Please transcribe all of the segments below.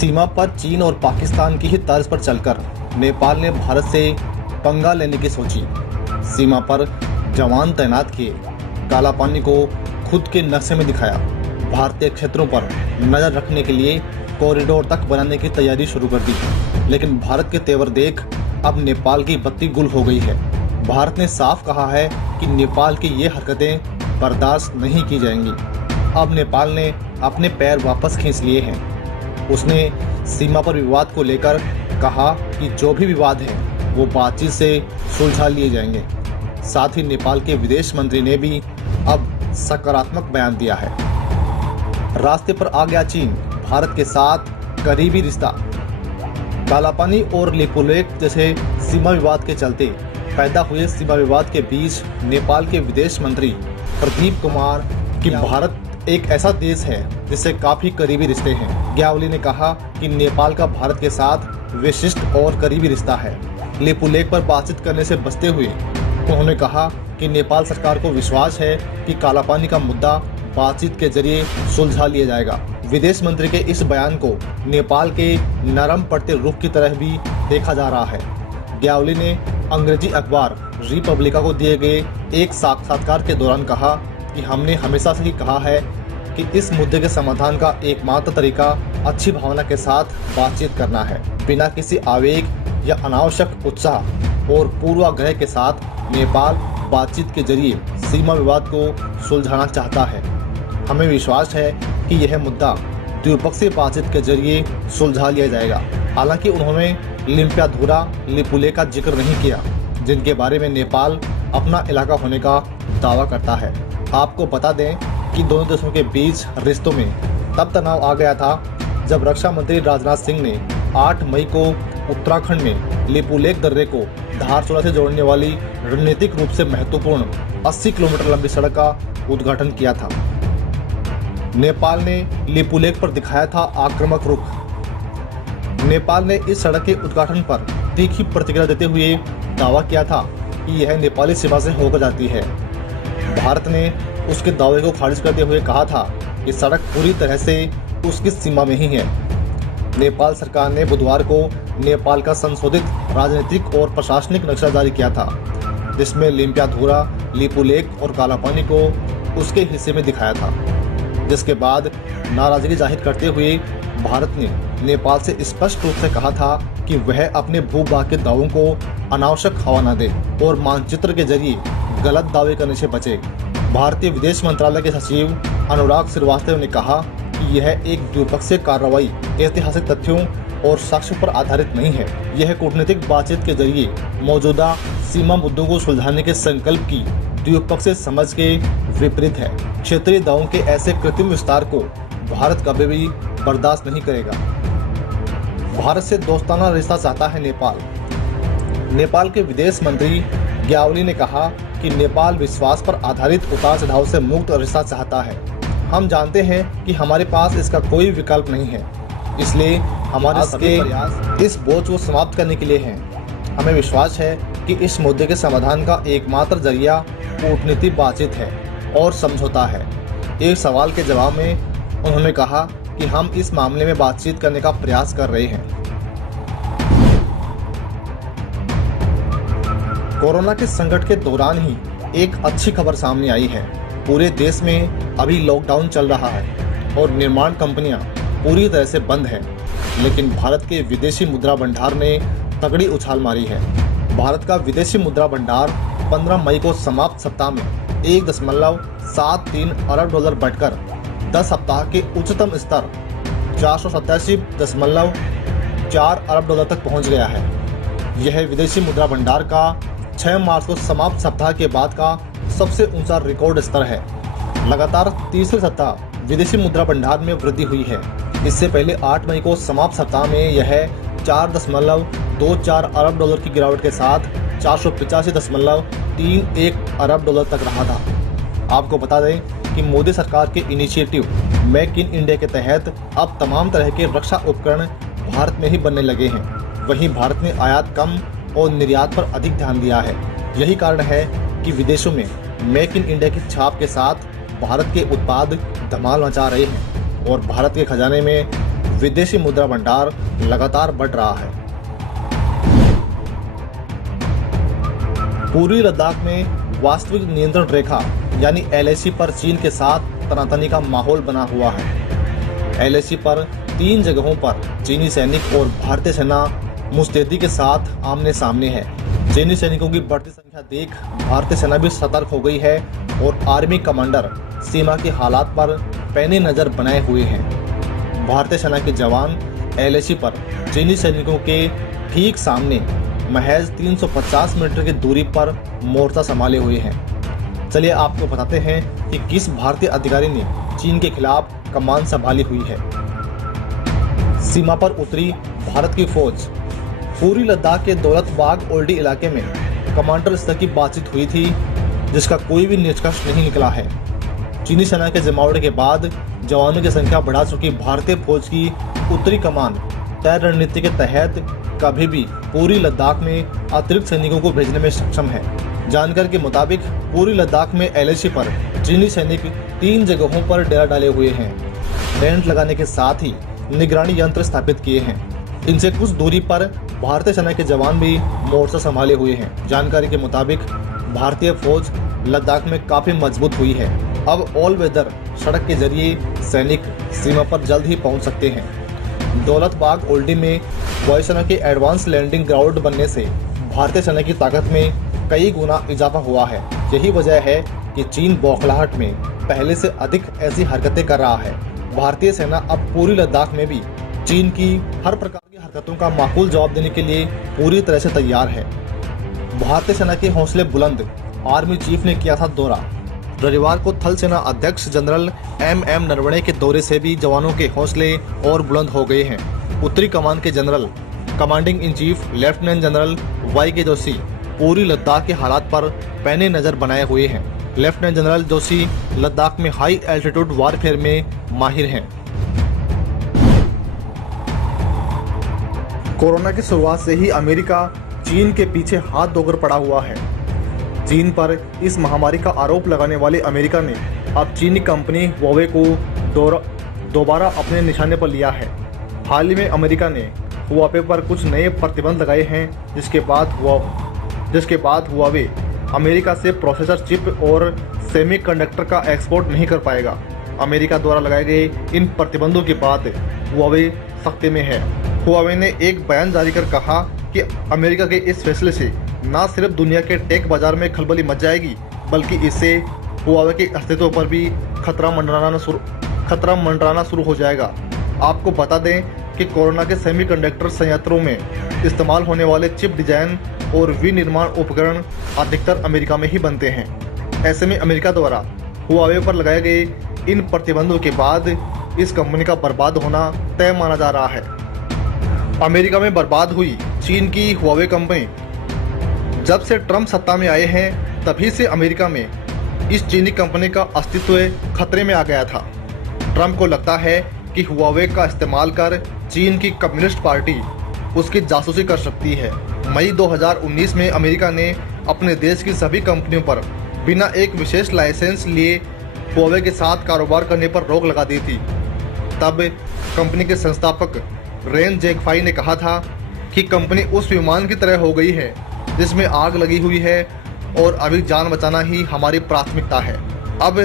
सीमा पर चीन और पाकिस्तान की ही तर्ज पर चलकर नेपाल ने भारत से पंगा लेने की सोची। सीमा पर जवान तैनात किए, काला पानी को खुद के नक्शे में दिखाया, भारतीय क्षेत्रों पर नजर रखने के लिए कॉरिडोर तक बनाने की तैयारी शुरू कर दी। लेकिन भारत के तेवर देख अब नेपाल की बत्ती गुल हो गई है। भारत ने साफ कहा है कि नेपाल की ये हरकतें बर्दाश्त नहीं की जाएंगी। अब नेपाल ने अपने पैर वापस खींच लिए हैं। उसने सीमा पर विवाद को लेकर कहा कि जो भी विवाद है वो बातचीत से सुलझा लिए जाएंगे। साथ ही नेपाल के विदेश मंत्री ने भी अब सकारात्मक बयान दिया है। रास्ते पर आ गया चीन, भारत के साथ करीबी रिश्ता। कालापानी और लिपुलेख जैसे सीमा विवाद के चलते पैदा हुए सीमा विवाद के बीच नेपाल के विदेश मंत्री प्रदीप कुमार कि भारत एक ऐसा देश है जिससे काफी करीबी रिश्ते हैं। ग्यावली ने कहा कि नेपाल का भारत के साथ विशिष्ट और करीबी रिश्ता है। लिपुलेख पर बातचीत करने से बचते हुए उन्होंने कहा कि नेपाल सरकार को विश्वास है कि कालापानी का मुद्दा बातचीत के जरिए सुलझा लिया जाएगा। विदेश मंत्री के इस बयान को नेपाल के नरम पड़ते रुख की तरह भी देखा जा रहा है। ग्यावली ने अंग्रेजी अखबार रिपब्लिका को दिए गए एक साक्षात्कार के दौरान कहा कि हमने हमेशा से ही कहा है कि इस मुद्दे के समाधान का एकमात्र तरीका अच्छी भावना के साथ बातचीत करना है। बिना किसी आवेग या अनावश्यक उत्साह और पूर्वाग्रह के साथ नेपाल बातचीत के जरिए सीमा विवाद को सुलझाना चाहता है। हमें विश्वास है कि यह मुद्दा द्विपक्षीय बातचीत के जरिए सुलझा लिया जाएगा। हालांकि उन्होंने लिम्पियाधुरा लिपुलेख का जिक्र नहीं किया, जिनके बारे में नेपाल अपना इलाका होने का दावा करता है। आपको बता दें कि दोनों देशों के बीच रिश्तों में तब तनाव आ गया था जब रक्षा मंत्री राजनाथ सिंह ने 8 मई को उत्तराखंड में लिपुलेख दर्रे को धारचूला से जोड़ने वाली रणनीतिक रूप से महत्वपूर्ण 80 किलोमीटर लंबी सड़क का उद्घाटन किया था। नेपाल ने लिपुलेख पर दिखाया था आक्रामक रुख। नेपाल ने इस सड़क के उद्घाटन पर तीखी प्रतिक्रिया देते हुए दावा किया था कि यह नेपाली सीमा से होकर जाती है। भारत ने उसके दावे को खारिज करते हुए कहा था कि सड़क पूरी तरह से उसकी सीमा में ही है। नेपाल सरकार ने बुधवार को नेपाल का संशोधित राजनीतिक और प्रशासनिक नक्शा जारी किया था, जिसमें लिम्पियाधुरा लिपुलेख और कालापानी को उसके हिस्से में दिखाया था। जिसके बाद नाराजगी जाहिर करते हुए भारत ने नेपाल से स्पष्ट रूप से कहा था कि वह अपने भूभाग के दावों को अनावश्यक हवा न दे और मानचित्र के जरिए गलत दावे करने से बचे। भारतीय विदेश मंत्रालय के सचिव अनुराग श्रीवास्तव ने कहा कि यह एक द्विपक्षीय कार्रवाई ऐतिहासिक तथ्यों और साक्ष्यों पर आधारित नहीं है। यह कूटनीतिक बातचीत के जरिए मौजूदा सीमा मुद्दों को सुलझाने के संकल्प की द्विपक्षीय समझ के विपरीत है। क्षेत्रीय दावों के ऐसे कृत्रिम विस्तार को भारत कभी भी बर्दाश्त नहीं करेगा। भारत से दोस्ताना रिश्ता चाहता है नेपाल के विदेश मंत्री ग्यावली ने कहा कि नेपाल विश्वास पर आधारित उतार चढ़ाव से मुक्त रिश्ता चाहता है। हम जानते हैं कि हमारे पास इसका कोई विकल्प नहीं है, इसलिए हमारे सभी प्रयास इस बोझ को समाप्त करने के लिए हैं। हमें विश्वास है कि इस मुद्दे के समाधान का एकमात्र जरिया कूटनीतिक बातचीत है और समझौता है। एक सवाल के जवाब में उन्होंने कहा कि हम इस मामले में बातचीत करने का प्रयास कर रहे हैं। कोरोना के संकट के दौरान ही एक अच्छी खबर सामने आई है। पूरे देश में अभी लॉकडाउन चल रहा है और निर्माण कंपनियां पूरी तरह से बंद हैं, लेकिन भारत के विदेशी मुद्रा भंडार ने तगड़ी उछाल मारी है। भारत का विदेशी मुद्रा भंडार 15 मई को समाप्त सप्ताह में 1.73 अरब डॉलर बढ़कर 10 सप्ताह के उच्चतम स्तर 487.4 अरब डॉलर तक पहुंच गया है। यह विदेशी मुद्रा भंडार का 6 मार्च को समाप्त सप्ताह के बाद का सबसे ऊंचा रिकॉर्ड स्तर है। लगातार तीसरे सप्ताह विदेशी मुद्रा भंडार में वृद्धि हुई है। इससे पहले 8 मई को समाप्त सप्ताह में यह 4.24 अरब डॉलर की गिरावट के साथ 485.31 अरब डॉलर तक रहा था। आपको बता दें कि मोदी सरकार के इनिशिएटिव मेक इन इंडिया के तहत अब तमाम तरह के रक्षा उपकरण भारत में ही बनने लगे हैं। वहीं भारत ने आयात कम और निर्यात पर अधिक ध्यान दिया है। यही कारण है कि विदेशों में मेक इन इंडिया की छाप के साथ भारत के उत्पाद धमाल मचा रहे हैं और भारत के खजाने में विदेशी मुद्रा भंडार लगातार बढ़ रहा है। पूर्वी लद्दाख में वास्तविक नियंत्रण रेखा यानी LAC पर चीन के साथ तनातनी का माहौल बना हुआ है। LAC पर 3 जगहों पर चीनी सैनिक और भारतीय सेना मुस्तैदी के साथ आमने सामने है। चीनी सैनिकों की बढ़ती संख्या देख भारतीय सेना भी सतर्क हो गई है और आर्मी कमांडर सीमा के हालात पर पैनी नजर बनाए हुए हैं। भारतीय सेना के जवान LAC पर चीनी सैनिकों के ठीक सामने महज 350 मीटर की दूरी पर मोर्चा संभाले हुए हैं। चलिए आपको बताते हैं कि किस भारतीय अधिकारी ने चीन के खिलाफ कमान संभाली हुई है। सीमा पर उतरी भारत की फौज। पूर्वी लद्दाख के दौलत बाग ओल्डी इलाके में कमांडर स्तर की बातचीत हुई थी, जिसका कोई भी निष्कर्ष नहीं निकला है। चीनी सेना के जमावड़े के बाद जवानों की संख्या बढ़ा चुकी भारतीय फौज की उत्तरी कमान तय रणनीति के तहत कभी भी पूर्वी लद्दाख में अतिरिक्त सैनिकों को भेजने में सक्षम है। जानकारी के मुताबिक पूर्वी लद्दाख में LAC पर चीनी सैनिक 3 जगहों पर डेरा डाले हुए हैं। टेंट लगाने के साथ ही निगरानी यंत्र स्थापित किए हैं। इनसे कुछ दूरी पर भारतीय सेना के जवान भी मोर्चा संभाले हुए हैं। जानकारी के मुताबिक भारतीय फौज लद्दाख में काफी मजबूत हुई है। अब ऑल वेदर सड़क के जरिए सैनिक सीमा पर जल्द ही पहुंच सकते हैं। दौलत बाग ओल्डी में वायुसेना के एडवांस लैंडिंग ग्राउंड बनने से भारतीय सेना की ताकत में कई गुना इजाफा हुआ है। यही वजह है कि चीन बौखलाहट में पहले से अधिक ऐसी हरकतें कर रहा है। भारतीय सेना अब पूर्वी लद्दाख में भी चीन की हर प्रकार की हरकतों का माकूल जवाब देने के लिए पूरी तरह से तैयार है। भारतीय सेना के हौसले बुलंद। आर्मी चीफ ने किया था दौरा। रविवार को थल सेना अध्यक्ष जनरल MM नरवणे के दौरे से भी जवानों के हौसले और बुलंद हो गए हैं। उत्तरी कमान के general commanding in chief lieutenant general YK Joshi पूर्वी लद्दाख के हालात पर पैनी नजर बनाए हुए हैं। लेफ्टिनेंट जनरल जोशी लद्दाख में हाई एल्टीट्यूड वारफेयर में माहिर हैं। कोरोना की शुरुआत से ही अमेरिका चीन के पीछे हाथ धोकर पड़ा हुआ है। चीन पर इस महामारी का आरोप लगाने वाले अमेरिका ने अब चीनी कंपनी हुआवे को दोबारा अपने निशाने पर लिया है। हाल ही में अमेरिका ने हुआवे पर कुछ नए प्रतिबंध लगाए हैं, जिसके बाद हुआवे अमेरिका से प्रोसेसर चिप और सेमीकंडक्टर का एक्सपोर्ट नहीं कर पाएगा। अमेरिका द्वारा लगाए गए इन प्रतिबंधों के बाद हुआवे सख्ते में है। हुआवे ने एक बयान जारी कर कहा कि अमेरिका के इस फैसले से न सिर्फ दुनिया के टेक बाजार में खलबली मच जाएगी, बल्कि इससे हुआवे के अस्तित्व पर भी खतरा मंडराना शुरू हो जाएगा। आपको बता दें कि कोरोना के सेमीकंडक्टर संयंत्रों में इस्तेमाल होने वाले चिप डिजाइन और विनिर्माण उपकरण अधिकतर अमेरिका में ही बनते हैं। ऐसे में अमेरिका द्वारा हुआवे पर लगाए गए इन प्रतिबंधों के बाद इस कंपनी का बर्बाद होना तय माना जा रहा है। अमेरिका में बर्बाद हुई चीन की हुआवे कंपनी। जब से ट्रंप सत्ता में आए हैं, तभी से अमेरिका में इस चीनी कंपनी का अस्तित्व खतरे में आ गया था। ट्रंप को लगता है कि हुआवे का इस्तेमाल कर चीन की कम्युनिस्ट पार्टी उसकी जासूसी कर सकती है। मई 2019 में अमेरिका ने अपने देश की सभी कंपनियों पर बिना एक विशेष लाइसेंस लिए हुआवे के साथ कारोबार करने पर रोक लगा दी थी। तब कंपनी के संस्थापक रेन जैकफाई ने कहा था कि कंपनी उस विमान की तरह हो गई है जिसमें आग लगी हुई है और अभी जान बचाना ही हमारी प्राथमिकता है। अब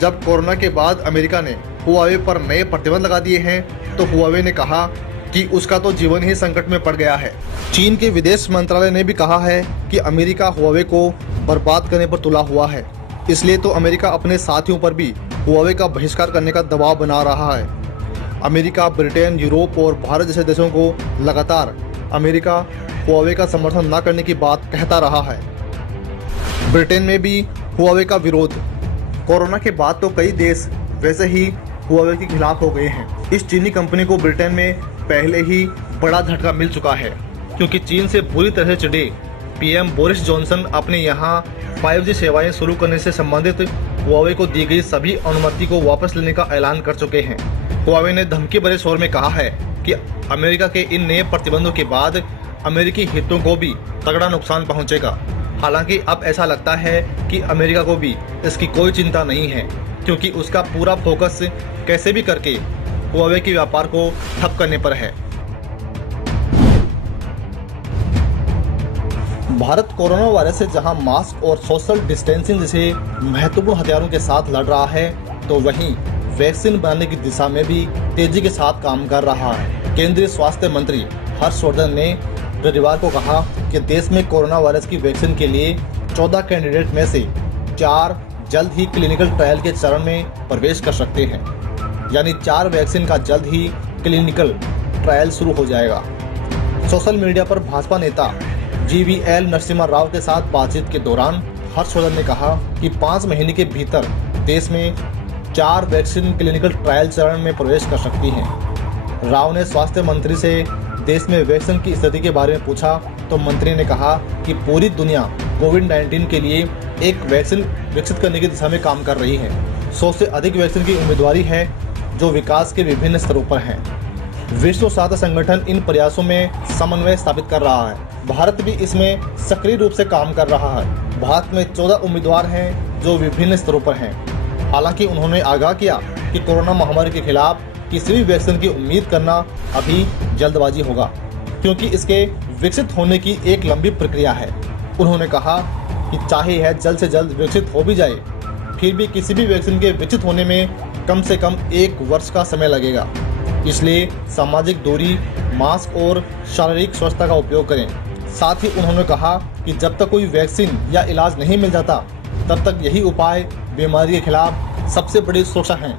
जब कोरोना के बाद अमेरिका ने हुआवे पर नए प्रतिबंध लगा दिए हैं, तो हुआवे ने कहा कि उसका तो जीवन ही संकट में पड़ गया है। चीन के विदेश मंत्रालय ने भी कहा है कि अमेरिका हुआवे को बर्बाद करने पर तुला हुआ है। इसलिए तो अमेरिका अपने साथियों पर भी हुआवे का बहिष्कार करने का दबाव बना रहा है। अमेरिका, ब्रिटेन, यूरोप और भारत जैसे देशों को लगातार अमेरिका हुआवे का समर्थन न करने की बात कहता रहा है। ब्रिटेन में भी हुआवे का विरोध। कोरोना के बाद तो कई देश वैसे ही हुआवे के खिलाफ हो गए हैं। इस चीनी कंपनी को ब्रिटेन में पहले ही बड़ा झटका मिल चुका है, क्योंकि चीन से बुरी तरह चिढ़े PM बोरिस जॉनसन अपने यहाँ 5G सेवाएं शुरू करने से संबंधित हुआवे को दी गई सभी अनुमति को वापस लेने का ऐलान कर चुके हैं। हुआवे ने धमकी भरे स्वर में कहा है कि अमेरिका के इन नए प्रतिबंधों के बाद अमेरिकी हितों को भी तगड़ा नुकसान पहुंचेगा। हालांकि अब ऐसा लगता है कि अमेरिका को भी इसकी कोई चिंता नहीं है, क्योंकि उसका पूरा फोकस कैसे भी करके हुआवे के व्यापार को ठप करने पर है। भारत कोरोना वायरस से जहां मास्क और सोशल डिस्टेंसिंग जैसे महत्वपूर्ण हथियारों के साथ लड़ रहा है, तो वहीं वैक्सीन बनाने की दिशा में भी तेजी के साथ काम कर रहा है। केंद्रीय स्वास्थ्य मंत्री हर्षवर्धन ने रविवार को कहा कि देश में कोरोना वायरस की वैक्सीन के लिए 14 कैंडिडेट में से 4 जल्द ही क्लिनिकल ट्रायल के चरण में प्रवेश कर सकते हैं। यानी 4 वैक्सीन का जल्द ही क्लिनिकल ट्रायल शुरू हो जाएगा। सोशल मीडिया पर भाजपा नेता GVL नरसिम्हा राव के साथ बातचीत के दौरान हर्षवर्धन ने कहा कि 5 महीने के भीतर देश में 4 वैक्सीन क्लिनिकल ट्रायल चरण में प्रवेश कर सकती हैं। राव ने स्वास्थ्य मंत्री से देश में वैक्सीन की स्थिति के बारे में पूछा तो मंत्री ने कहा कि पूरी दुनिया कोविड-19 के लिए एक वैक्सीन विकसित करने की दिशा में काम कर रही है। 100 से अधिक वैक्सीन की उम्मीदवारी है जो विकास के विभिन्न स्तरों पर हैं। विश्व स्वास्थ्य संगठन इन प्रयासों में समन्वय स्थापित कर रहा है। भारत भी इसमें सक्रिय रूप से काम कर रहा है। भारत में 14 उम्मीदवार हैं जो विभिन्न स्तरों पर हैं। हालांकि उन्होंने आगाह किया कि कोरोना महामारी के खिलाफ किसी भी वैक्सीन की उम्मीद करना अभी जल्दबाजी होगा, क्योंकि इसके विकसित होने की एक लंबी प्रक्रिया है। उन्होंने कहा कि चाहे यह जल्द से जल्द विकसित हो भी जाए, फिर भी किसी भी वैक्सीन के विकसित होने में कम से कम 1 वर्ष का समय लगेगा। इसलिए सामाजिक दूरी, मास्क और शारीरिक स्वच्छता का उपयोग करें। साथ ही उन्होंने कहा कि जब तक कोई वैक्सीन या इलाज नहीं मिल जाता, तब तक यही उपाय बीमारी के खिलाफ सबसे बड़ी सुरक्षा हैं।